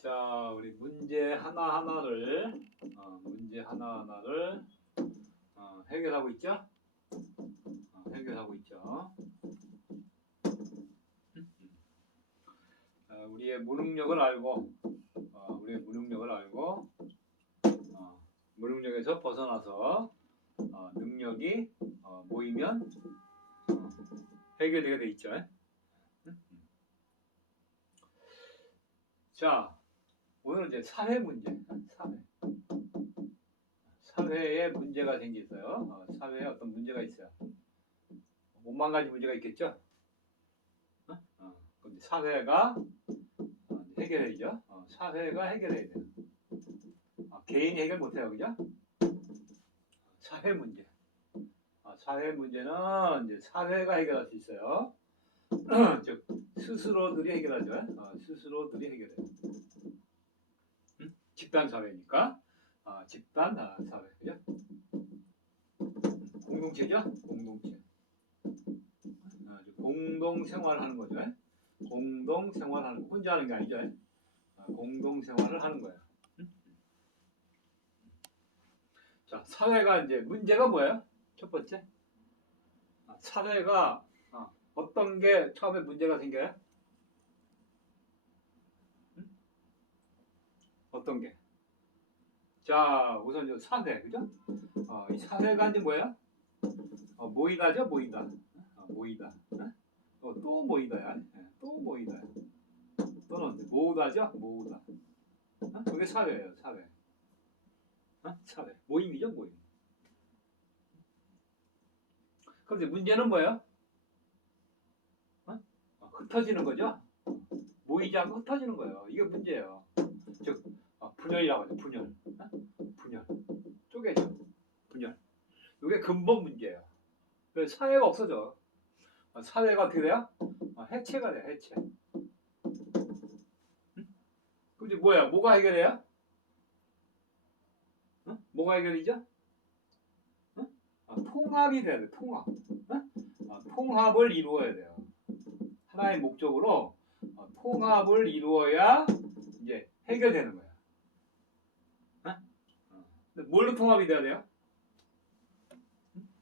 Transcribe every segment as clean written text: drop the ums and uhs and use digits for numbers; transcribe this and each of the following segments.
자, 우리 문제 하나하나를 해결하고 있죠? 해결하고 있죠. 우리의 무능력을 알고, 무능력에서 벗어나서 능력이 모이면 해결되게 돼 있죠. 자, 오늘은 이제 사회 문제, 사회에 문제가 생겼어요. 사회에 어떤 문제가 있어요. 5만 가지 문제가 있겠죠. 근데 사회가 해결해야죠. 사회가 해결해야 돼요. 개인이 해결 못해요, 그죠? 사회 문제. 사회 문제는 이제 사회가 해결할 수 있어요. 즉 스스로들이 해결하죠. 스스로들이 해결해요. 집단 사회니까. 집단 사회, 그죠? 공동체죠? 공동체. 공동 생활하는 거죠. 공동 생활하는 거. 혼자 하는 게 아니죠. 공동 생활을 하는 거예요. 자, 사회가 이제 문제가 뭐예요? 첫 번째. 사회가 어떤 게 처음에 문제가 생겨요? 어떤 게? 자, 우선 이 사회, 그죠? 이 사회가 이제 뭐예요? 모이다죠, 모이다. 모이다. 또 모이다야. 또 모이다. 또는 모으다죠, 모으다. 그게 사회예요, 사회. 사회. 모임이죠, 모임. 그런데 문제는 뭐예요? 흩어지는 거죠? 모이지 않고 흩어지는 거예요. 이게 문제예요. 즉, 분열이라고 하죠, 분열. 분열. 쪼개져. 분열. 이게 근본 문제예요. 그래서 사회가 없어져. 사회가 어떻게 돼요? 해체가 돼요, 해체. 그럼 이제 뭐야? 뭐가 해결해요? 뭐가 해결이죠? 통합이 돼야 돼, 통합. 통합을 이루어야 돼요. 하나의 목적으로 통합을 이루어야 이제 해결되는 거야. 근데 뭘로 통합이 돼야 돼요?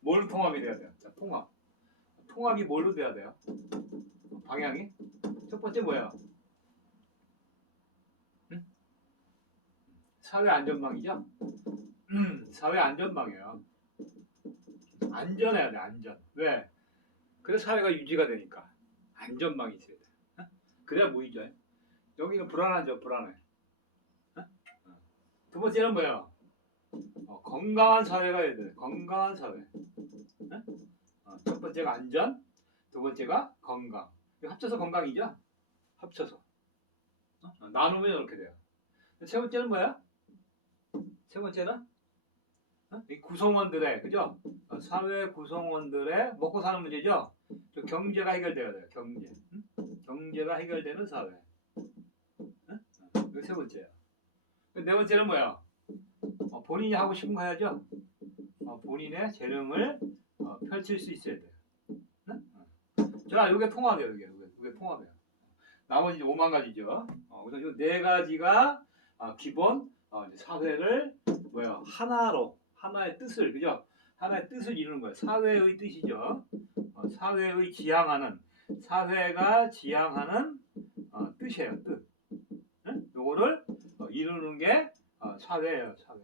뭘로 통합이 돼야 돼요? 자, 통합. 통합이 뭘로 돼야 돼요? 방향이? 첫 번째 뭐야? 사회 안전망이죠? 사회 안전망이에요. 안전해야 돼, 안전. 왜? 그래서 사회가 유지가 되니까. 안전망이 있어야 돼. 그래야 모이죠. 여기는 불안하죠, 불안해. 두 번째는 뭐야? 건강한 사회가 해야 돼. 건강한 사회. 첫 번째가 안전, 두 번째가 건강. 합쳐서 건강이죠? 합쳐서. 나누면 이렇게 돼요. 세 번째는 뭐야? 세 번째는 이 구성원들의, 그죠? 사회 구성원들의 먹고 사는 문제죠? 경제가 해결돼야 돼요. 경제. 경제가 해결되는 사회. 이거 세 번째야. 네 번째는 뭐야? 본인이 하고 싶은 거 해야죠? 본인의 재능을 펼칠 수 있어야 돼요. 자, 이게 통합이에요. 이게 통합이에요. 나머지 5만 가지죠. 우선 이 네 가지가 기본 사회를 뭐야? 하나로, 하나의 뜻을, 그죠? 하나의 뜻을 이루는 거예요. 사회의 뜻이죠. 사회의 지향하는, 사회가 지향하는 뜻이에요. 뜻. 요거를 이루는 게 사회예요. 사회.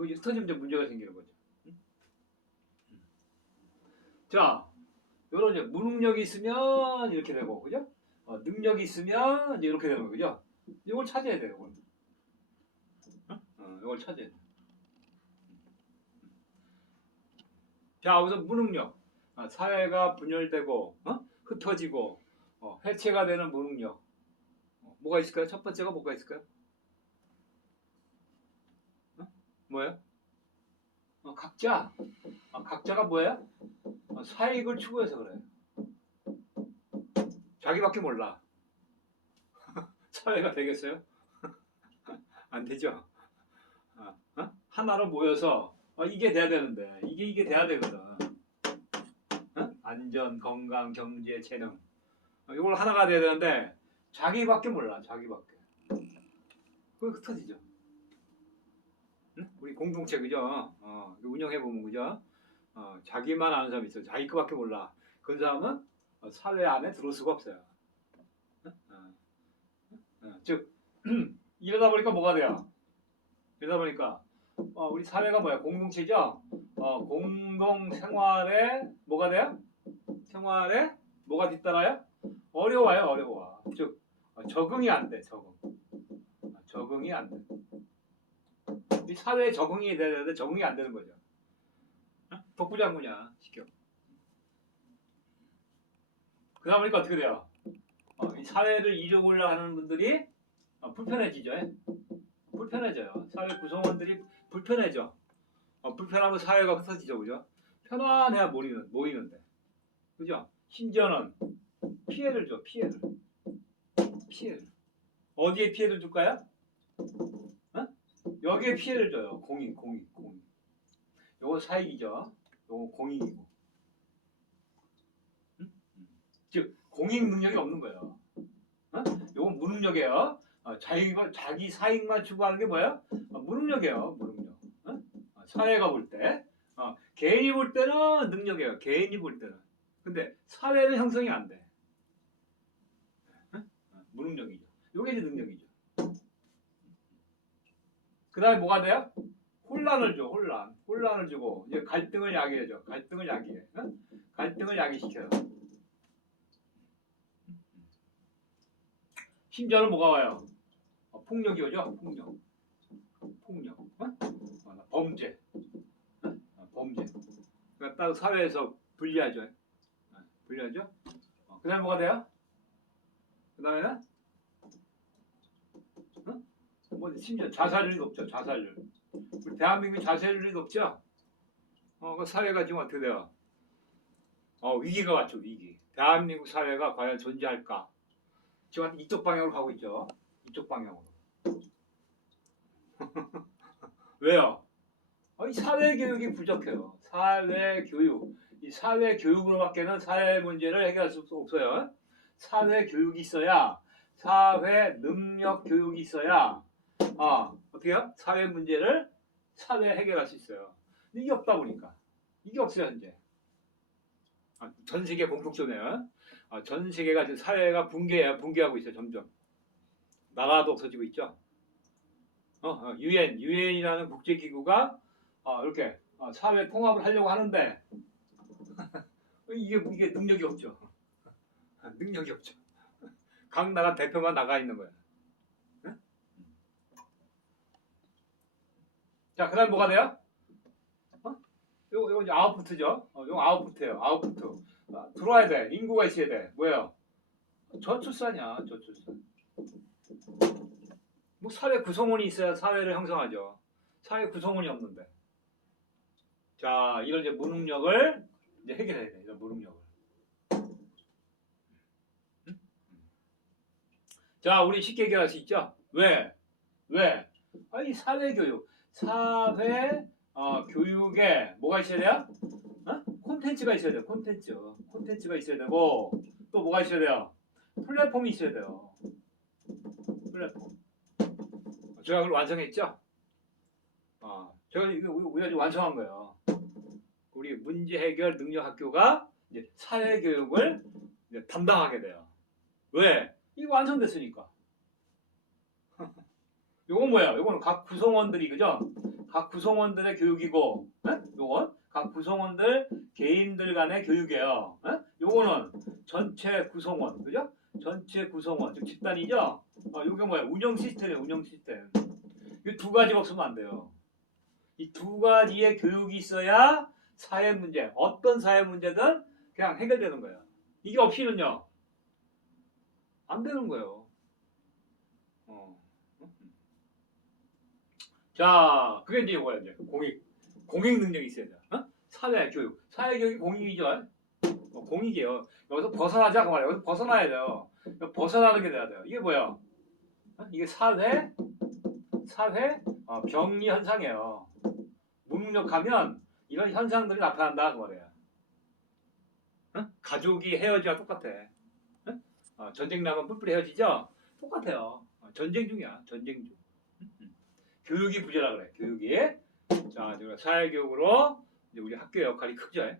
여기 흩어지면 이제 문제가 생기는 거죠. 자, 요런 이제 무능력이 있으면 이렇게 되고, 그죠? 능력이 있으면 이제 이렇게 되는 거죠. 그죠? 이걸 찾아야 돼요. 이걸 찾아야 돼요. 자, 우선 무능력. 사회가 분열되고, 흩어지고, 해체가 되는 무능력. 뭐가 있을까요? 첫 번째가 뭐가 있을까요? 뭐예요? 각자. 각자가 뭐예요? 사익을 추구해서 그래요. 자기밖에 몰라. 사회가 되겠어요? 안 되죠. 하나로 모여서 이게 돼야 되는데 이게 돼야 되거든. 안전, 건강, 경제, 재능 이걸 하나가 돼야 되는데 자기밖에 몰라. 자기밖에. 그거 흩어지죠. 응? 우리 공동체 그죠? 운영해 보면 그죠? 자기만 아는 사람이 있어. 자기 거밖에 몰라. 그런 사람은 사회 안에 들어올 수가 없어요. 즉 이러다 보니까 뭐가 돼요? 이러다 보니까 우리 사회가 뭐야? 공동체죠? 공동 생활에 뭐가 돼요? 생활에 뭐가 뒤따라요? 어려워요, 어려워. 즉 적응이 안 돼, 적응이 안 돼. 이 사회에 적응이 돼야 되는데 적응이 안 되는 거죠. 독부장군이야, 시켜. 그러다 보니까 어떻게 돼요? 이 사회를 이루고자 하는 분들이 불편해지죠. 불편해져요. 사회 구성원들이 불편해져. 불편하면 사회가 흩어지죠, 그죠? 편안해야 모이는데, 그죠? 심지어는 피해를 줘, 피해를. 어디에 피해를 줄까요? 여기에 피해를 줘요. 공익. 요거 사익이죠. 요거 공익이고. 즉 공익 능력이 없는 거예요. 요건 무능력이에요. 자기 사익만 추구하는 게 뭐예요? 무능력이에요. 무능력. 사회가 볼 때, 개인이 볼 때는 능력이에요. 개인이 볼 때는. 근데 사회는 형성이 안 돼. 무능력이죠. 요게 이제 능력이죠. 그 다음에 뭐가 돼요? 혼란을 줘, 혼란을 주고 이제 갈등을 야기해줘. 갈등을 야기시켜요. 심지어는 뭐가 와요? 폭력이 오죠. 폭력. 범죄. 그러니까 따로 사회에서 분리하죠. 그 다음에 뭐가 돼요? 그 다음에는 뭐 심지어 자살률이 높죠. 우리 대한민국 자살률이 높죠. 그 사회가 지금 어떻게 돼요? 위기가 왔죠. 위기. 대한민국 사회가 과연 존재할까? 지금 이쪽 방향으로 가고 있죠. 이쪽 방향으로. 왜요? 이 사회교육이 부족해요. 이 사회교육으로밖에는 사회 문제를 해결할 수 없어요. 사회교육이 있어야, 사회 능력 교육이 있어야 어떻게요? 사회 문제를 해결할 수 있어요. 근데 이게 없다 보니까. 이게 없어요, 현재. 전 세계 공통점이에요. 전 세계가 지금 사회가 붕괴하고 있어요, 점점. 나라도 없어지고 있죠. 유엔이라는 국제기구가 이렇게 사회 통합을 하려고 하는데 이게 능력이 없죠. 각 나라 대표만 나가 있는 거예요. 자, 그다음 뭐가 돼요? 요거 이제 아웃풋이죠. 요거 아웃풋이에요. 아웃풋. 들어와야 돼. 인구가 있어야 돼. 뭐예요? 저출산이야. 뭐 사회 구성원이 있어야 사회를 형성하죠. 사회 구성원이 없는데. 자, 이런 이제 무능력을 이제 해결해야 돼. 이런 무능력을. 자, 우리 쉽게 해결할 수 있죠? 왜? 이 사회교육. 교육에 뭐가 있어야 돼요? 콘텐츠가 있어야 돼요. 콘텐츠가 있어야 되고 또 뭐가 있어야 돼요? 플랫폼이 있어야 돼요. 플랫폼. 제가 그걸 완성했죠? 제가 우리가 지금 완성한 거예요. 우리 문제 해결 능력 학교가 이제 사회교육을 이제 담당하게 돼요. 왜? 이거 완성됐으니까. 요건 뭐야? 요거는 각 구성원들이 그죠? 각 구성원들의 교육이고, 요건 각 구성원들 개인들 간의 교육이에요. 요거는 전체 구성원, 그죠? 전체 구성원, 즉 집단이죠? 요게 뭐야? 운영 시스템이에요. 이 두 가지가 없으면 안 돼요. 이 두 가지의 교육이 있어야 사회 문제, 어떤 사회 문제든 그냥 해결되는 거예요. 이게 없이는요, 안 되는 거예요. 자, 그게 이제 뭐야, 이제 공익 능력이 있어야 돼. 사회교육이 공익이죠. 공익이에요. 여기서 벗어나자 그 말이에요. 여기서 벗어나야 돼요. 벗어나는 게 돼야 돼요. 이게 뭐야? 이게 사회 병리 현상이에요. 무능력하면 이런 현상들이 나타난다 그 말이에요. 가족이 헤어지와 똑같아. 전쟁 나면 뿔뿔이 헤어지죠? 똑같아요. 전쟁 중이야. 전쟁 중. 교육이 부재라 그래. 교육이. 자, 사회교육으로 이제 우리 학교의 역할이 크죠.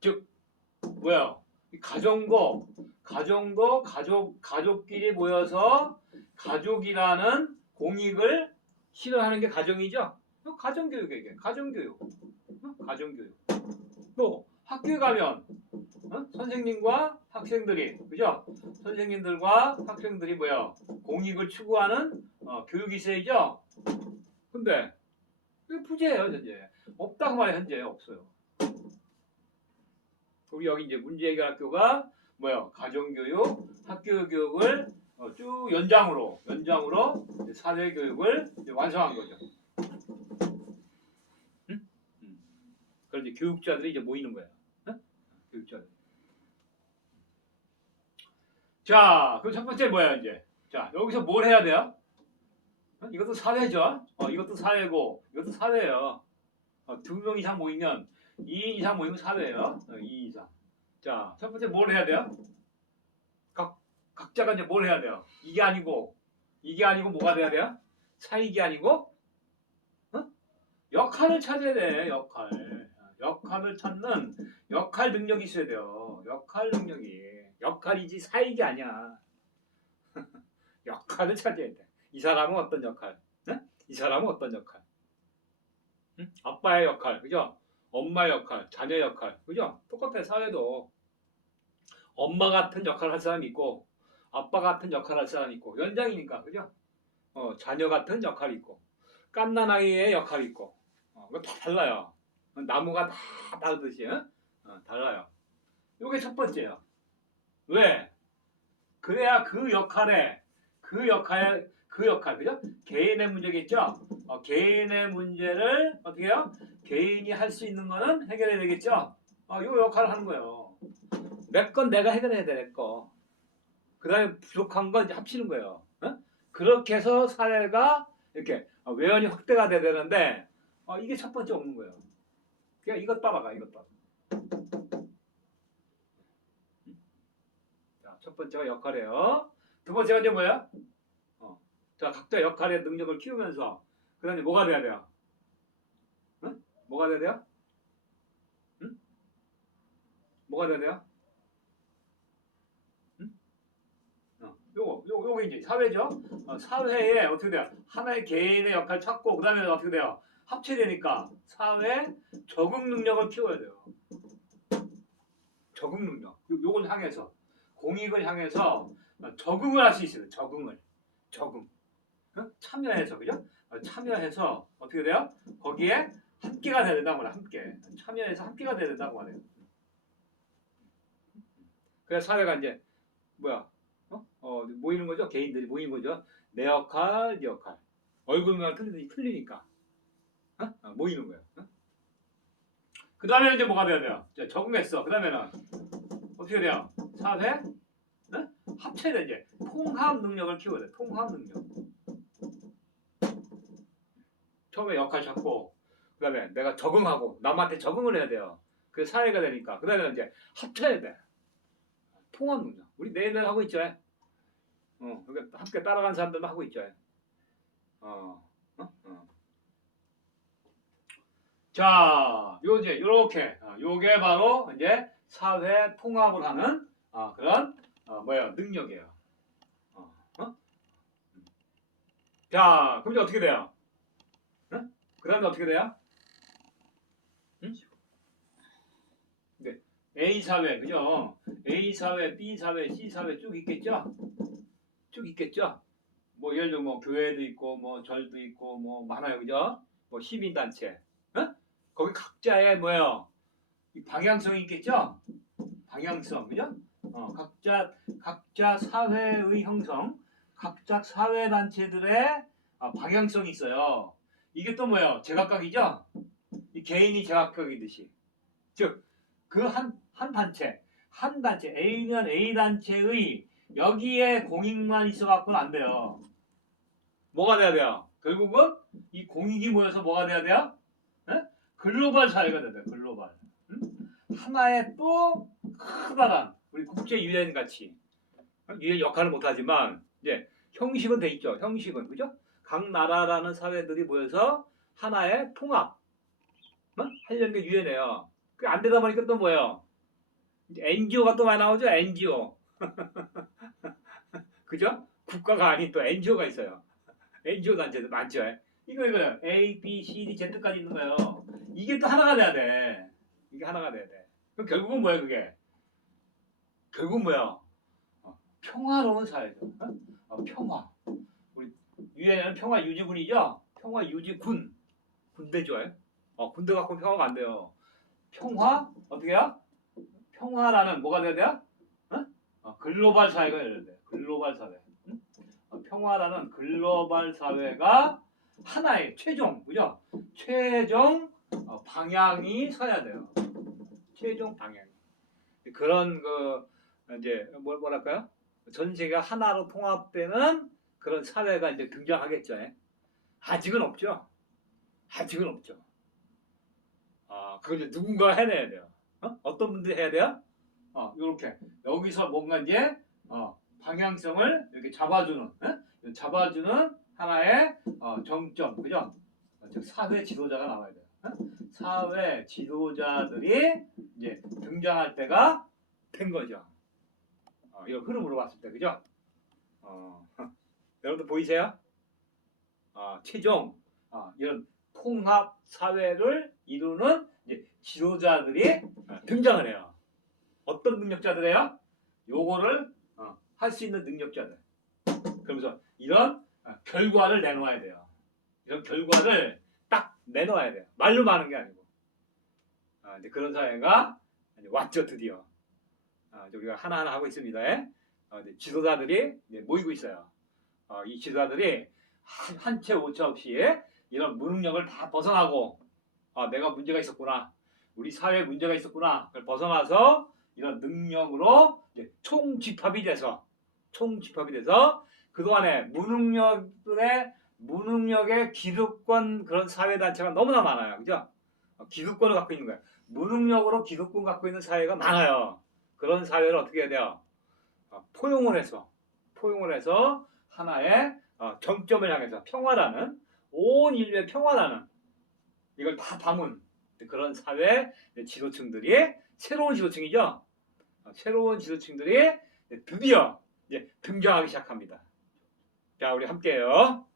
즉 뭐야? 가족끼리 모여서 가족이라는 공익을 실현하는 게 가정이죠. 가정교육에게 가정교육. 또 학교에 가면 선생님과 학생들이 그죠? 선생님들과 학생들이 뭐야? 공익을 추구하는 교육이 있어야죠. 근데 이게 부재예요, 현재. 없다고 말해 현재 없어요. 우리 여기 이제 문제 해결 학교가 뭐야? 가정교육, 학교교육을 쭉 연장으로 사회교육을 완성한 거죠. 응? 그래서 이제 교육자들이 이제 모이는 거야. 교육자들. 자, 그럼 첫 번째 뭐야 이제? 자, 여기서 뭘 해야 돼요? 이것도 사회죠. 이것도 사회고, 이것도 사회예요. 2명 이상 모이면 2인 이상 모이면 사회예요. 2인 이상. 자, 첫 번째 뭘 해야 돼요? 각자가 이제 뭘 해야 돼요? 이게 아니고 뭐가 돼야 돼요? 사익이 아니고 역할을 찾아야 돼. 역할을 찾는 역할 능력이 있어야 돼요. 역할 능력이. 역할이지 사익이 아니야. 역할을 찾아야 돼. 이 사람은 어떤 역할? 이 사람은 어떤 역할? 아빠의 역할, 그죠? 엄마의 역할, 자녀의 역할, 그죠? 똑같아. 사회도 엄마 같은 역할을 할 사람이 있고 아빠 같은 역할을 할 사람이 있고 연장이니까, 그죠? 자녀 같은 역할이 있고 갓난아이의 역할이 있고 그거 다 달라요. 나무가 다 다르듯이 달라요. 이게 첫 번째예요. 왜? 그래야 그 역할, 그죠? 개인의 문제겠죠? 개인의 문제를 어떻게 해요? 개인이 할 수 있는 거는 해결해야 되겠죠? 이 역할을 하는 거예요. 내 건 내가 해결해야 돼, 내 거. 그 다음에 부족한 건 이제 합치는 거예요. 그렇게 해서 사회가 이렇게 외연이 확대가 돼야 되는데, 이게 첫 번째 없는 거예요. 그냥 이것 따라가, 이것 따라. 자, 첫 번째가 역할이에요. 두 번째가 이제 뭐야? 자, 각자 역할의 능력을 키우면서, 그 다음에 뭐가 돼야 돼요? 뭐가 돼야 돼요? 뭐가 돼야 돼요? 요거 이제 사회죠. 사회에 어떻게 돼요? 하나의 개인의 역할 찾고, 그 다음에 어떻게 돼요? 합체되니까 사회 적응 능력을 키워야 돼요. 적응 능력. 요걸 향해서 공익을 향해서 적응을 할 수 있어요. 적응. 참여해서, 그죠? 참여해서 어떻게 돼요? 거기에 함께가 돼야 된다고 말해요. 함께. 참여해서 함께가 돼야 된다고 말해요. 그래서 사회가 이제 뭐야? 모이는 거죠. 개인들이 모이는 거죠. 내 역할, 네 역할. 얼굴만 틀리니까 모이는 거예요. 그 다음에 이제 뭐가 돼야 돼요? 이제 적응했어. 그 다음에는 어떻게 돼요? 사회 합체돼 이제 통합 능력을 키워야 돼. 통합 능력. 처음에 역할 잡고 그 다음에 내가 적응하고 남한테 적응을 해야 돼요. 그게 사회가 되니까 그 다음에 이제 합쳐야 돼. 통합 능력. 우리 내일 하고 있죠. 그러니까 함께 따라간 사람들만 하고 있죠. 자, 요제 요렇게 요게 바로 이제 사회 통합을 하는 그런 능력이에요. 자, 그럼 이제 어떻게 돼요? 그 다음에 어떻게 돼요? 네. A 사회, 그죠? A 사회, B 사회, C 사회 쭉 있겠죠? 뭐 예를 들어 뭐 교회도 있고 뭐 절도 있고 뭐 많아요, 그죠? 뭐 시민단체, 거기 각자의 이 방향성이 있겠죠? 방향성, 그죠? 각자 사회의 형성, 각자 사회 단체들의 방향성이 있어요. 이게 또 제각각이죠? 이 개인이 제각각이듯이. 즉, 그 한 단체, A는 A 단체의 여기에 공익만 있어갖고는 안 돼요. 뭐가 돼야 돼요? 결국은 이 공익이 모여서 뭐가 돼야 돼요? 글로벌 사회가 돼야 돼요. 글로벌. 하나의 또 커다란 우리 국제 유엔 같이 유엔 역할을 못하지만 이제 형식은 돼 있죠. 형식은 그죠? 각 나라라는 사회들이 모여서 하나의 통합 하려는 게 유엔이에요. 그게 안 되다 보니까 또 뭐예요? NGO가 또 많이 나오죠. NGO 그죠? 국가가 아닌 또 NGO가 있어요. NGO 단체들 많죠. 이거 A, B, C, D, Z까지 있는 거예요. 이게 또 하나가 돼야 돼. 이게 하나가 돼야 돼. 그럼 결국은 뭐야 그게? 결국은 뭐야? 평화로운 사회죠. 평화. 우리 유엔에는 평화 유지군이죠. 평화 유지군. 군대죠. 군대 갖고 평화가 안 돼요. 평화 어떻게 해요? 평화라는 뭐가 돼야 돼요? 글로벌 사회가 돼야 돼. 글로벌 사회. 평화라는 글로벌 사회가 하나의 최종, 그죠? 최종 방향이 서야 돼요. 최종 방향. 그런 이제 뭐랄까요? 전 세계가 하나로 통합되는 그런 사회가 이제 등장하겠죠. 아직은 없죠. 아직은 없죠. 그걸 이제 누군가 해내야 돼요. 어떤 분들이 해야 돼요? 이렇게 여기서 뭔가 이제 방향성을 이렇게 잡아주는 하나의 정점, 그죠? 즉 사회 지도자가 나와야 돼요. 사회 지도자들이 이제 등장할 때가 된 거죠. 이런 흐름으로 봤을 때, 그죠? 여러분들 보이세요? 최종 이런 통합 사회를 이루는 이제 지도자들이 등장을 해요. 어떤 능력자들이에요? 요거를 할 수 있는 능력자들. 그러면서 이런 결과를 내놓아야 돼요. 이런 결과를 딱 내놓아야 돼요. 말로만 하는 게 아니고. 이제 그런 사회가 이제 왔죠, 드디어. 우리가 하나하나 하고 있습니다. 이제 지도자들이 이제 모이고 있어요. 이 지도자들이 한 채 오차 없이 이런 무능력을 다 벗어나고 내가 문제가 있었구나. 우리 사회에 문제가 있었구나. 그걸 벗어나서 이런 능력으로 이제 총집합이 돼서 그동안에 무능력의 기득권 그런 사회단체가 너무나 많아요. 그죠? 기득권을 갖고 있는 거예요. 무능력으로 기득권 갖고 있는 사회가 많아요. 그런 사회를 어떻게 해야 돼요? 포용을 해서 하나의 정점을 향해서 온 인류의 평화라는 이걸 다 담은 그런 사회 지도층들이 새로운 지도층이죠. 새로운 지도층들이 드디어 이제 등장하기 시작합니다. 자, 우리 함께해요.